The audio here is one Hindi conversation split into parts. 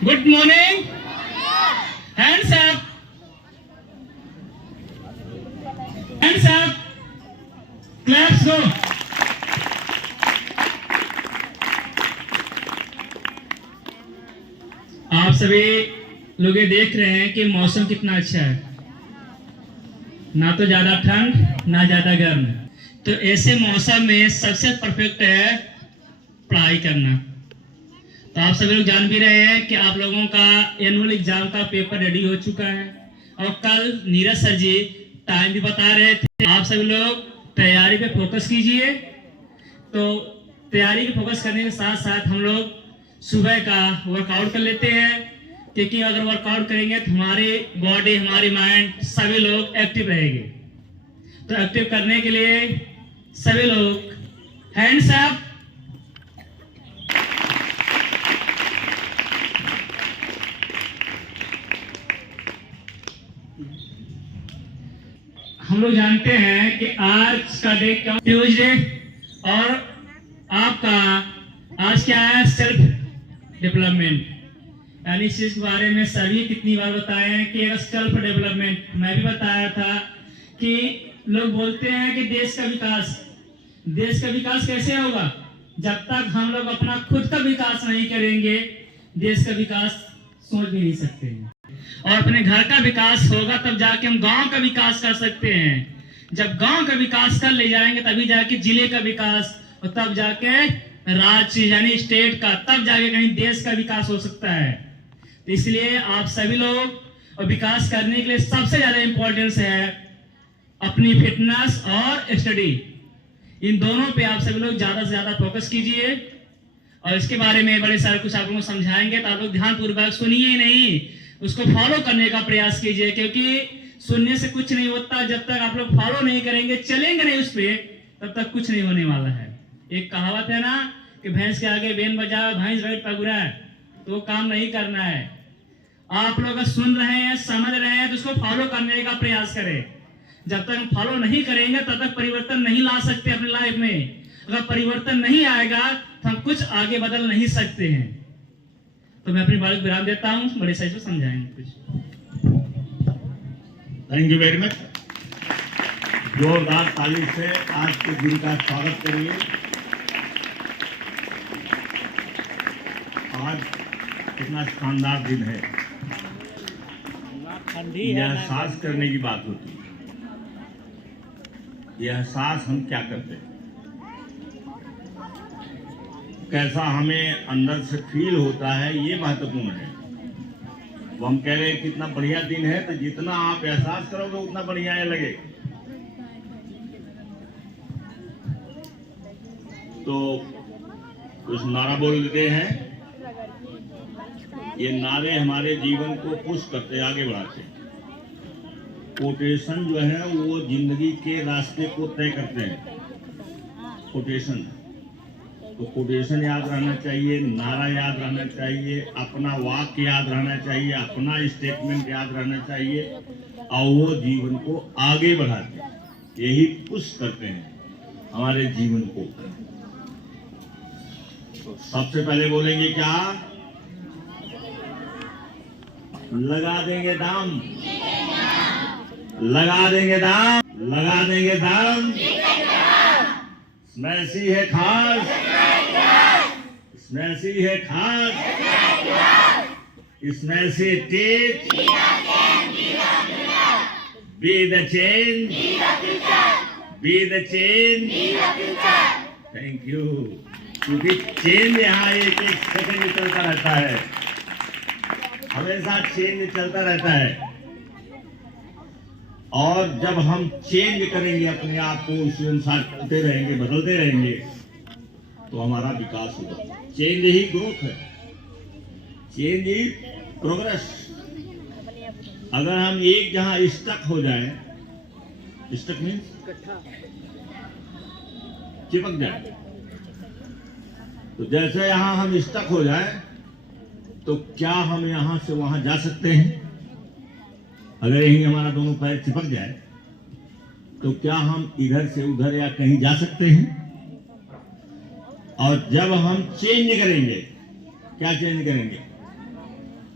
Good morning, hands up, hands up, claps गो। आप सभी लोग ये देख रहे हैं कि मौसम कितना अच्छा है, ना तो ज्यादा ठंड ना ज्यादा गर्म। तो ऐसे मौसम में सबसे परफेक्ट है पढ़ाई करना। तो आप सभी लोग जान भी रहे हैं कि आप लोगों का एनुअल एग्जाम का पेपर रेडी हो चुका है और कल नीरज सर जी टाइम भी बता रहे थे। आप सभी लोग तैयारी पे फोकस कीजिए। तो तैयारी पे फोकस करने के साथ साथ हम लोग सुबह का वर्कआउट कर लेते हैं, क्योंकि अगर वर्कआउट करेंगे तो हमारी बॉडी, हमारी माइंड सभी लोग एक्टिव रहेंगे। तो एक्टिव करने के लिए सभी लोग हैंड्स अप, हम लोग जानते हैं कि आज का डे क्या, ट्यूसडे, और आपका आज क्या है, सेल्फ डेवलपमेंट। यानी इस बारे में सभी कितनी बार बताए हैं कि सेल्फ डेवलपमेंट। मैं भी बताया था कि लोग बोलते हैं कि देश का विकास कैसे होगा, जब तक हम लोग अपना खुद का विकास नहीं करेंगे देश का विकास सोच भी नहीं सकते हैं। और अपने घर का विकास होगा तब जाके हम गांव का विकास कर सकते हैं। जब गांव का विकास कर ले जाएंगे तभी जाके जिले का विकास, और तब जाके राज्य यानी स्टेट का, तब जाके कहीं देश का विकास हो सकता है। तो इसलिए आप सभी लोग और विकास करने के लिए सबसे ज्यादा इंपॉर्टेंस है अपनी फिटनेस और स्टडी। इन दोनों पे आप सभी लोग ज्यादा से ज्यादा फोकस कीजिए। और इसके बारे में बड़े सारे कुछ आप लोगों को समझाएंगे, तो आप लोग ध्यानपूर्वक सुनिए ही नहीं, उसको फॉलो करने का प्रयास कीजिए। क्योंकि सुनने से कुछ नहीं होता, जब तक आप लोग फॉलो नहीं करेंगे, चलेंगे नहीं उस पर, तब तक कुछ नहीं होने वाला है। एक कहावत है ना कि भैंस के आगे बेन बजाओ भैंस बैठ पगुरा है, तो वो काम नहीं करना है। आप लोग सुन रहे हैं, समझ रहे हैं, तो उसको फॉलो करने का प्रयास करें। जब तक हम फॉलो नहीं करेंगे तब तक परिवर्तन नहीं ला सकते अपनी लाइफ में। अगर परिवर्तन नहीं आएगा तो हम कुछ आगे बदल नहीं सकते हैं। तो मैं अपनी बात को विराम देता हूँ, बड़े सही से समझाएंगे कुछ। Thank you very much. जोरदार ताली से आज के दिन का स्वागत करिए। आज कितना शानदार दिन है। यह एहसास करने की बात होती है, यह एहसास हम क्या करते हैं, कैसा हमें अंदर से फील होता है, ये महत्वपूर्ण है। वो हम कह रहे हैं कितना बढ़िया दिन है, तो जितना आप एहसास करोगे उतना बढ़िया ये लगेगा। तो कुछ नारा बोल देते हैं। ये नारे हमारे जीवन को पुश करते, आगे बढ़ाते हैं। कोटेशन जो है वो जिंदगी के रास्ते को तय करते हैं। कोटेशन, तो कोटेशन याद रहना चाहिए, नारा याद रहना चाहिए, अपना वाक्य याद रहना चाहिए, अपना स्टेटमेंट याद रहना चाहिए, और वो जीवन को आगे बढ़ाते हैं। यही पुश करते हैं हमारे जीवन को। तो सबसे पहले बोलेंगे क्या? लगा देंगे दाम, लगा देंगे दाम, लगा देंगे दाम। इसमें सी है खास, इसमें सी है खास, इसमें से teach, be the change, be the change. Thank you. क्योंकि चेंज यहाँ एक एक सेकंड में चलता रहता है, हमेशा चेंज चलता रहता है। और जब हम चेंज करेंगे अपने आप को, उसी अनुसार चलते रहेंगे, बदलते रहेंगे, तो हमारा विकास होगा। चेंज ही ग्रोथ है, चेंज ही प्रोग्रेस। अगर हम एक जहां स्टक हो जाए, स्टक मीन्स चिपक जाए, तो जैसे यहां हम स्टक हो जाए, तो क्या हम यहां से वहां जा सकते हैं? अगर यही हमारा दोनों पैर चिपक जाए तो क्या हम इधर से उधर या कहीं जा सकते हैं? और जब हम चेंज करेंगे, क्या चेंज करेंगे?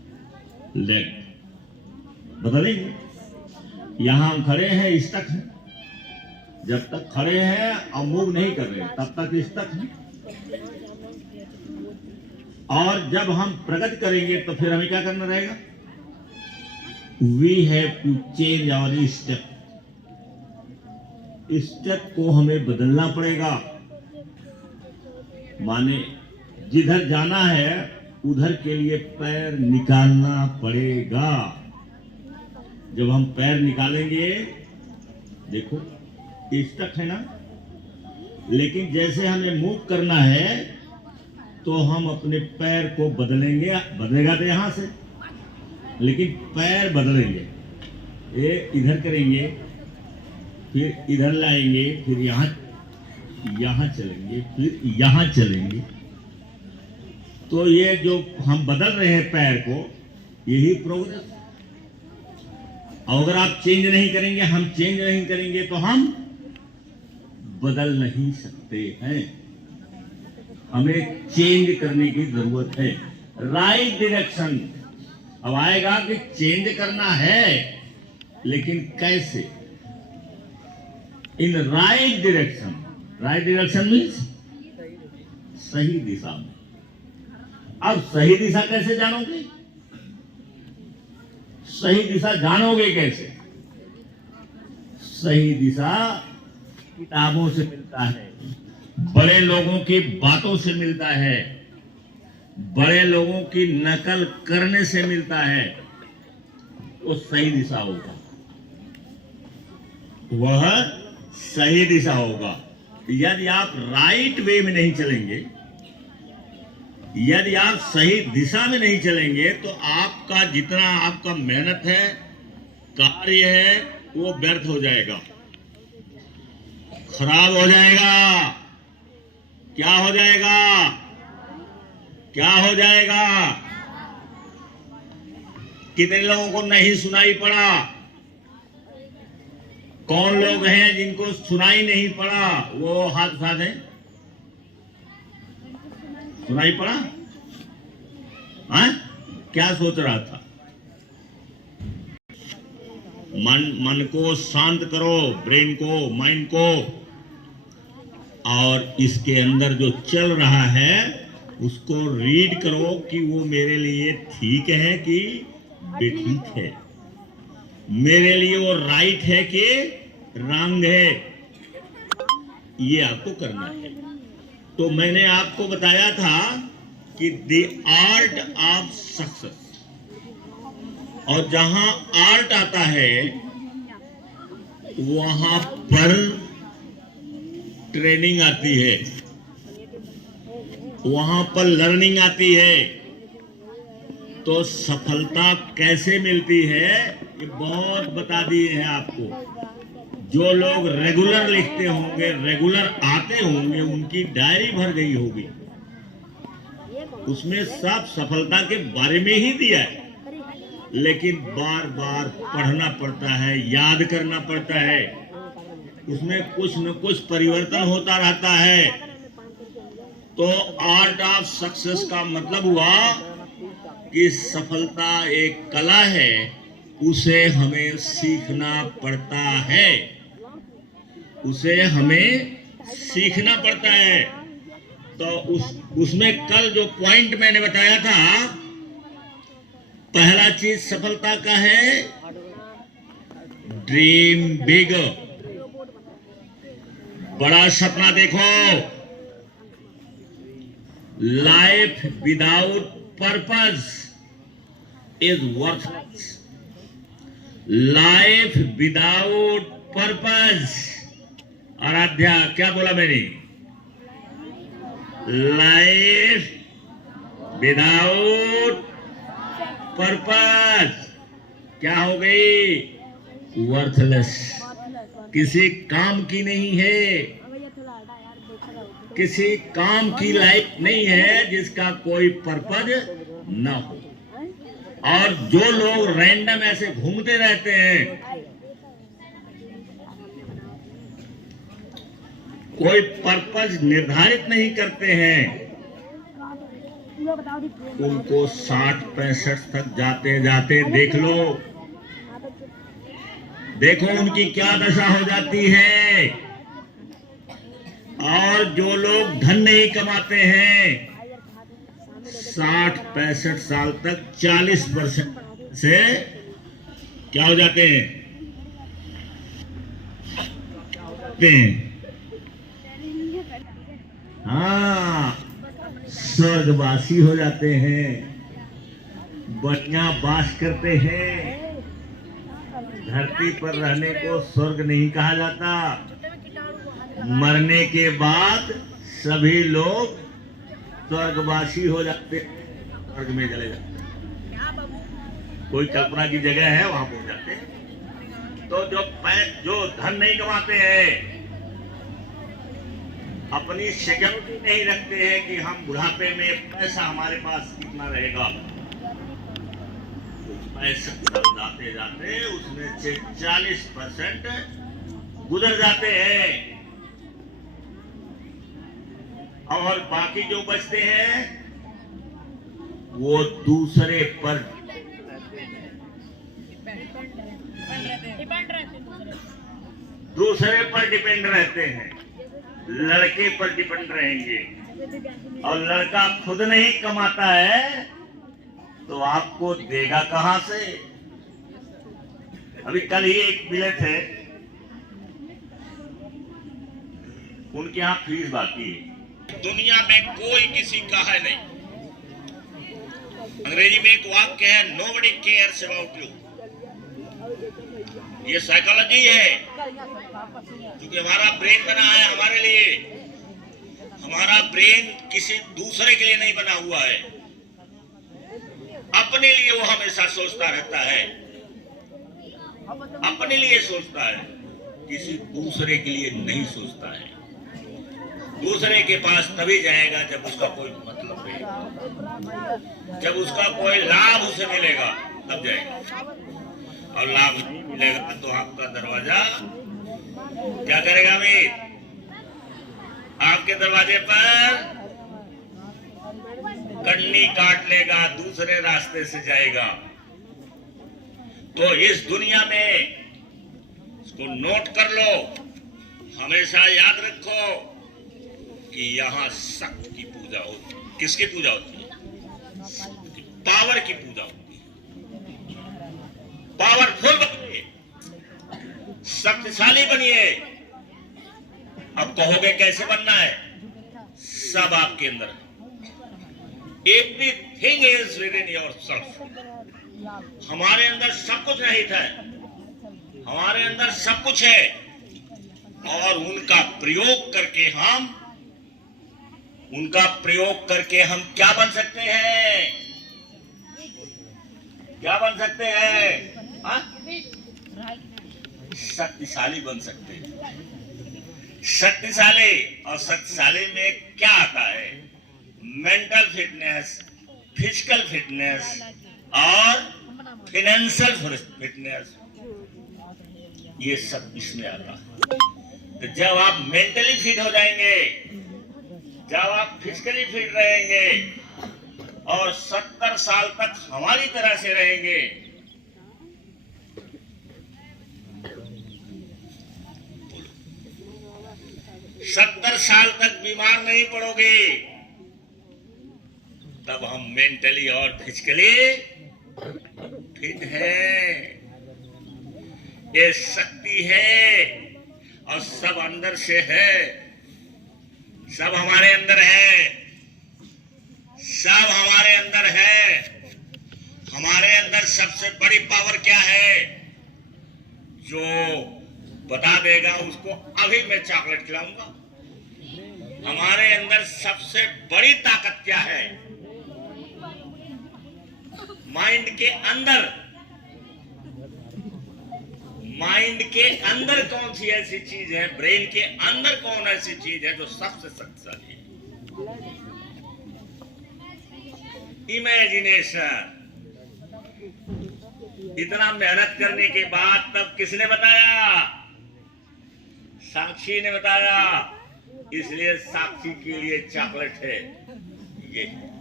लेग बदलेंगे। यहां हम खड़े हैं, स्टक है। जब तक खड़े हैं और मूव नहीं कर रहे तब तक स्टक है। और जब हम प्रगति करेंगे तो फिर हमें क्या करना रहेगा? We have to change our step. Step को हमें बदलना पड़ेगा। माने जिधर जाना है उधर के लिए पैर निकालना पड़ेगा। जब हम पैर निकालेंगे, देखो स्टक है ना, लेकिन जैसे हमें मूव करना है तो हम अपने पैर को बदलेंगे। बदलेगा तो यहां से, लेकिन पैर बदलेंगे। ये इधर करेंगे, फिर इधर लाएंगे, फिर यहां चलेंगे, फिर यहां चलेंगे। तो ये जो हम बदल रहे हैं पैर को, यही प्रोग्रेस। अगर आप चेंज नहीं करेंगे, हम चेंज नहीं करेंगे तो हम बदल नहीं सकते हैं। हमें चेंज करने की जरूरत है। Right direction. अब आएगा कि चेंज करना है, लेकिन कैसे? In right direction. Right direction means सही दिशा में। अब सही दिशा कैसे जानोगे? सही दिशा जानोगे कैसे? सही दिशा किताबों से मिलता है, बड़े लोगों की बातों से मिलता है, बड़े लोगों की नकल करने से मिलता है। वो सही दिशा होगा, वह सही दिशा होगा। यदि आप राइट वे में नहीं चलेंगे, यदि आप सही दिशा में नहीं चलेंगे, तो आपका जितना आपका मेहनत है, कार्य है, वो व्यर्थ हो जाएगा, खराब हो जाएगा। क्या हो जाएगा? क्या हो जाएगा? कितने लोगों को नहीं सुनाई पड़ा? कौन लोग हैं जिनको सुनाई नहीं पड़ा? वो हाथ उठा दें। सुनाई पड़ा? हाँ? क्या सोच रहा था? मन को शांत करो, ब्रेन को, माइंड को, और इसके अंदर जो चल रहा है उसको रीड करो कि वो मेरे लिए ठीक है कि बेठीक है, मेरे लिए वो राइट है कि रॉन्ग है। ये आपको करना है। तो मैंने आपको बताया था कि द आर्ट ऑफ सक्सेस, और जहां आर्ट आता है वहां पर ट्रेनिंग आती है, वहां पर लर्निंग आती है। तो सफलता कैसे मिलती है ये बहुत बता दिए हैं आपको। जो लोग रेगुलर लिखते होंगे, रेगुलर आते होंगे, उनकी डायरी भर गई होगी, उसमें सब सफलता के बारे में ही दिया है। लेकिन बार बार पढ़ना पड़ता है, याद करना पड़ता है, उसमें कुछ न कुछ परिवर्तन होता रहता है। तो आर्ट ऑफ सक्सेस का मतलब हुआ कि सफलता एक कला है, उसे हमें सीखना पड़ता है, उसे हमें सीखना पड़ता है। तो उसमें कल जो पॉइंट मैंने बताया था, पहला चीज सफलता का है ड्रीम बिग, बड़ा सपना देखो। Life without purpose is worthless. Life without purpose. Aaradhya क्या बोला मैंने? लाइफ विदाउट पर्पस क्या हो गई? वर्थलेस। किसी काम की नहीं है, किसी काम की लाइफ नहीं है जिसका कोई पर्पज ना हो। और जो लोग रैंडम ऐसे घूमते रहते हैं, कोई पर्पज निर्धारित नहीं करते हैं, उनको 60-65 तक जाते जाते देख लो, देखो उनकी क्या दशा हो जाती है। और जो लोग धन नहीं कमाते हैं 60-65 साल तक 40% से क्या हो जाते हैं, हाँ, स्वर्गवासी हो जाते हैं, बढ़िया वास करते हैं। धरती पर रहने को स्वर्ग नहीं कहा जाता, मरने के बाद सभी लोग स्वर्गवासी हो जाते हैं, स्वर्ग में चले जाते हैं। कोई कल्पना की जगह है वहां पहुंच जाते हैं। तो जो धन नहीं कमाते हैं, अपनी सिक्योरिटी नहीं रखते हैं कि हम बुढ़ापे में पैसा हमारे पास कितना रहेगा, पैसा जाते जाते उसमें से 40% गुजर जाते हैं। और बाकी जो बचते हैं वो दूसरे पर डिपेंड रहते हैं, लड़के पर डिपेंड रहेंगे। और लड़का खुद नहीं कमाता है तो आपको देगा कहां से। अभी कल ही एक मिले थे, उनके यहां फीस बाकी है। दुनिया में कोई किसी का है नहीं। अंग्रेजी में एक वाक्य है, नोबडी केयर्स अबाउट यू। ये साइकोलॉजी है, क्योंकि हमारा ब्रेन बना है हमारे लिए। हमारा ब्रेन किसी दूसरे के लिए नहीं बना हुआ है, अपने लिए वो हमेशा सोचता रहता है, अपने लिए सोचता है, किसी दूसरे के लिए नहीं सोचता है। दूसरे के पास तभी जाएगा जब उसका कोई मतलब रहेगा, जब उसका कोई लाभ उसे मिलेगा तब जाएगा। और लाभ नहीं मिलेगा तो आपका दरवाजा क्या करेगा भाई, आपके दरवाजे पर कन्नी काट लेगा, दूसरे रास्ते से जाएगा। तो इस दुनिया में इसको नोट कर लो, हमेशा याद रखो कि यहाँ शक्ति की पूजा होती है। किसकी पूजा होती है? पावर की पूजा होती है। पावरफुल बनिए, शक्तिशाली बनिए। अब कहोगे कैसे बनना है? सब आपके अंदर है। Everything is within yourself. हमारे अंदर सब कुछ निहित है, हमारे अंदर सब कुछ है। और उनका प्रयोग करके हम क्या बन सकते हैं? क्या बन सकते हैं? शक्तिशाली बन सकते हैं। शक्तिशाली, और शक्तिशाली में क्या आता है? मेंटल फिटनेस, फिजिकल फिटनेस और फाइनेंशियल फिटनेस, ये सब इसमें आता है। तो जब आप मेंटली फिट हो जाएंगे, जब आप फिजिकली फिट रहेंगे और 70 साल तक हमारी तरह से रहेंगे, 70 साल तक बीमार नहीं पड़ोगे, तब हम मेंटली और फिजिकली फिट हैं। ये शक्ति है और सब अंदर से है, सब हमारे अंदर है, सब हमारे अंदर है। हमारे अंदर सबसे बड़ी पावर क्या है? जो बता देगा उसको अभी मैं चॉकलेट खिलाऊंगा। हमारे अंदर सबसे बड़ी ताकत क्या है? माइंड के अंदर, माइंड के अंदर कौन सी ऐसी चीज है, ब्रेन के अंदर कौन ऐसी चीज है जो सबसे शक्तिशाली है? इमेजिनेशन। इतना मेहनत करने के बाद तब किसने बताया? साक्षी ने बताया। इसलिए साक्षी के लिए चॉकलेट है ये।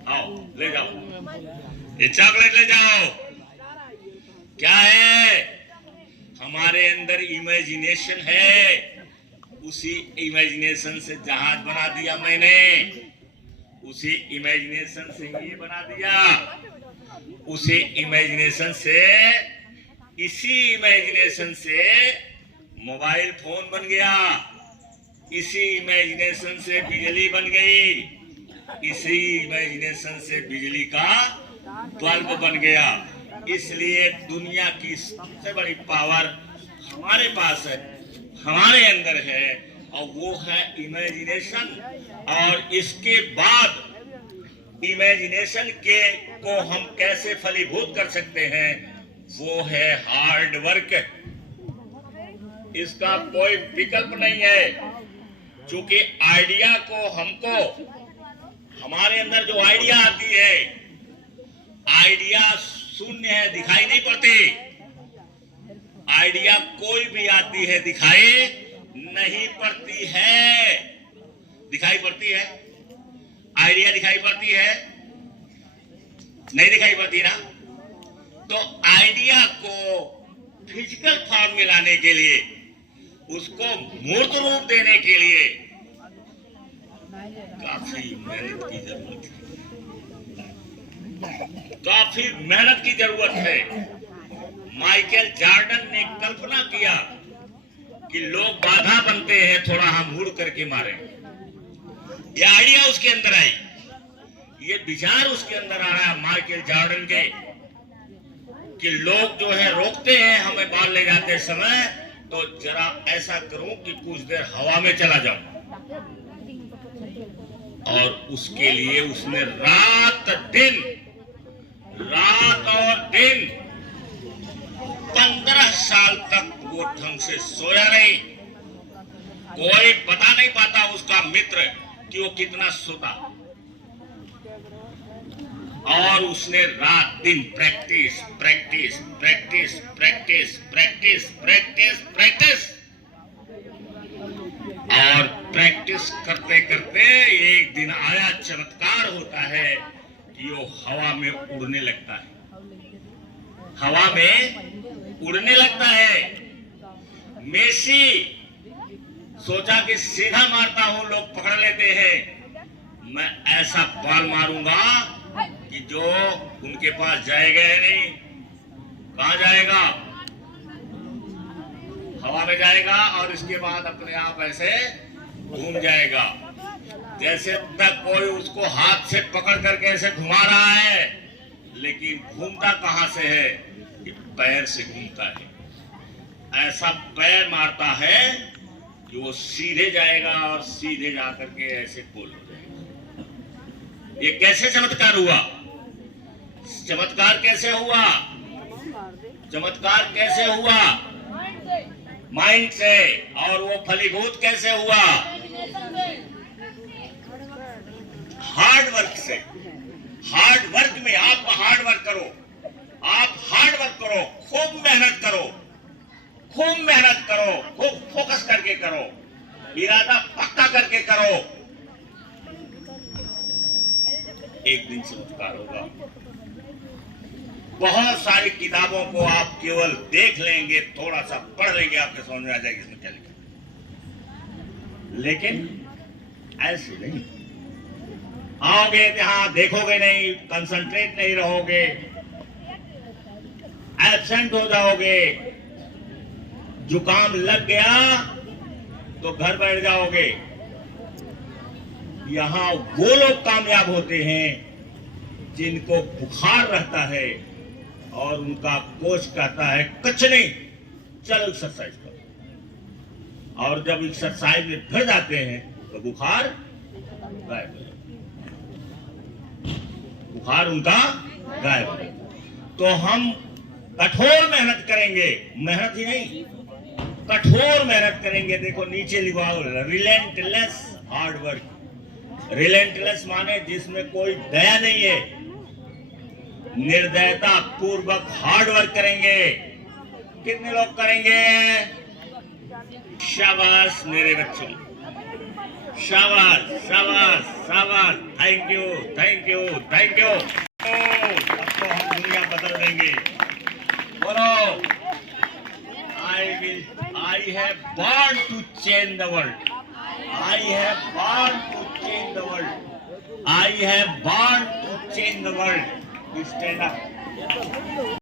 आओ ले जाओ, ये चॉकलेट ले जाओ। क्या है? हमारे अंदर इमेजिनेशन है, उसी इमेजिनेशन से जहाज बना दिया मैंने, उसी इमेजिनेशन से ये बना दिया, उसी इमेजिनेशन से, इसी इमेजिनेशन से मोबाइल फोन बन गया, इसी इमेजिनेशन से बिजली बन गई, इसी इमेजिनेशन से बिजली का बल्ब बन गया। इसलिए दुनिया की सबसे बड़ी पावर हमारे पास है, हमारे अंदर है, और वो है इमेजिनेशन। और इसके बाद इमेजिनेशन के को हम कैसे फलीभूत कर सकते हैं, वो है हार्ड वर्क। इसका कोई विकल्प नहीं है, क्योंकि आइडिया को हमको, हमारे अंदर जो आइडिया आती है, आइडिया शून्य है, दिखाई नहीं पड़ती। आइडिया कोई भी आती है दिखाई नहीं पड़ती है। दिखाई पड़ती है? आइडिया दिखाई पड़ती है? नहीं दिखाई पड़ती ना। तो आइडिया को फिजिकल फॉर्म में लाने के लिए, उसको मूर्त रूप देने के लिए काफी मेहनत की जरूरत है, काफी मेहनत की जरूरत है। माइकल जॉर्डन ने कल्पना किया कि लोग बाधा बनते हैं, थोड़ा हम मुड़ करके मारे। ये आइडिया उसके अंदर आई, ये विचार उसके अंदर आ रहा है माइकल जॉर्डन के, कि लोग जो है रोकते हैं हमें बाल ले जाते समय, तो जरा ऐसा करूं कि कुछ देर हवा में चला जाऊं। और उसके लिए उसने रात और दिन 15 साल तक वो ढंग से सोया नहीं। कोई बता नहीं पाता उसका मित्र कि वो कितना सोता। और उसने रात दिन practice practice practice practice practice practice practice, और प्रैक्टिस करते करते एक दिन आया, चमत्कार होता है कि वो हवा में उड़ने लगता है। हवा में उड़ने लगता है। मेसी सोचा कि सीधा मारता हूं, लोग पकड़ लेते हैं, मैं ऐसा बॉल मारूंगा कि जो उनके पास जाएगा ही नहीं। कहां जाएगा? हवा में जाएगा, और इसके बाद अपने आप ऐसे घूम जाएगा, जैसे तक कोई उसको हाथ से पकड़ करके ऐसे घुमा रहा है, लेकिन घूमता कहां से है? कि पैर से घूमता है। ऐसा पैर मारता है कि वो सीधे जाएगा, और सीधे जाकर के ऐसे गोल हो जाएगा। ये कैसे चमत्कार हुआ? चमत्कार कैसे हुआ? चमत्कार कैसे हुआ? माइंड से। और वो फलीभूत कैसे हुआ? हार्ड वर्क से। हार्ड वर्क में आप हार्ड वर्क करो, आप हार्ड वर्क करो, खूब मेहनत करो, खूब मेहनत करो, खूब फोकस करके करो, इरादा पक्का करके करो, एक दिन चमत्कार होगा। बहुत सारी किताबों को आप केवल देख लेंगे, थोड़ा सा पढ़ लेंगे, आपके समझ में आ जाएगी इसमें क्या लिखा, लेकिन ऐसे नहीं। आओगे यहां देखोगे नहीं, कंसंट्रेट नहीं रहोगे, एब्सेंट हो जाओगे, जुकाम लग गया तो घर बैठ जाओगे। यहां वो लोग कामयाब होते हैं जिनको बुखार रहता है और उनका कोच कहता है कुछ नहीं, चलो एक्सरसाइज करो, और जब एक्सरसाइज में फिर जाते हैं तो बुखार गायब हो जाता है, बुखार उनका गायब हो जाता है। तो हम कठोर मेहनत करेंगे, मेहनत ही नहीं, कठोर मेहनत करेंगे। देखो नीचे लिखा रिलेंटलेस हार्ड वर्क। रिलेंटलेस माने जिसमें कोई दया नहीं है, निर्दयता पूर्वक हार्ड वर्क करेंगे। कितने लोग करेंगे? शाबाश मेरे बच्चों, शाबाश शाबाश। शाबाश, thank you, thank you, thank you. अब तो हम दुनिया बदल देंगे। बोलो, I have born to change the world. I have born to change the world. I have born to change the world. You stand up.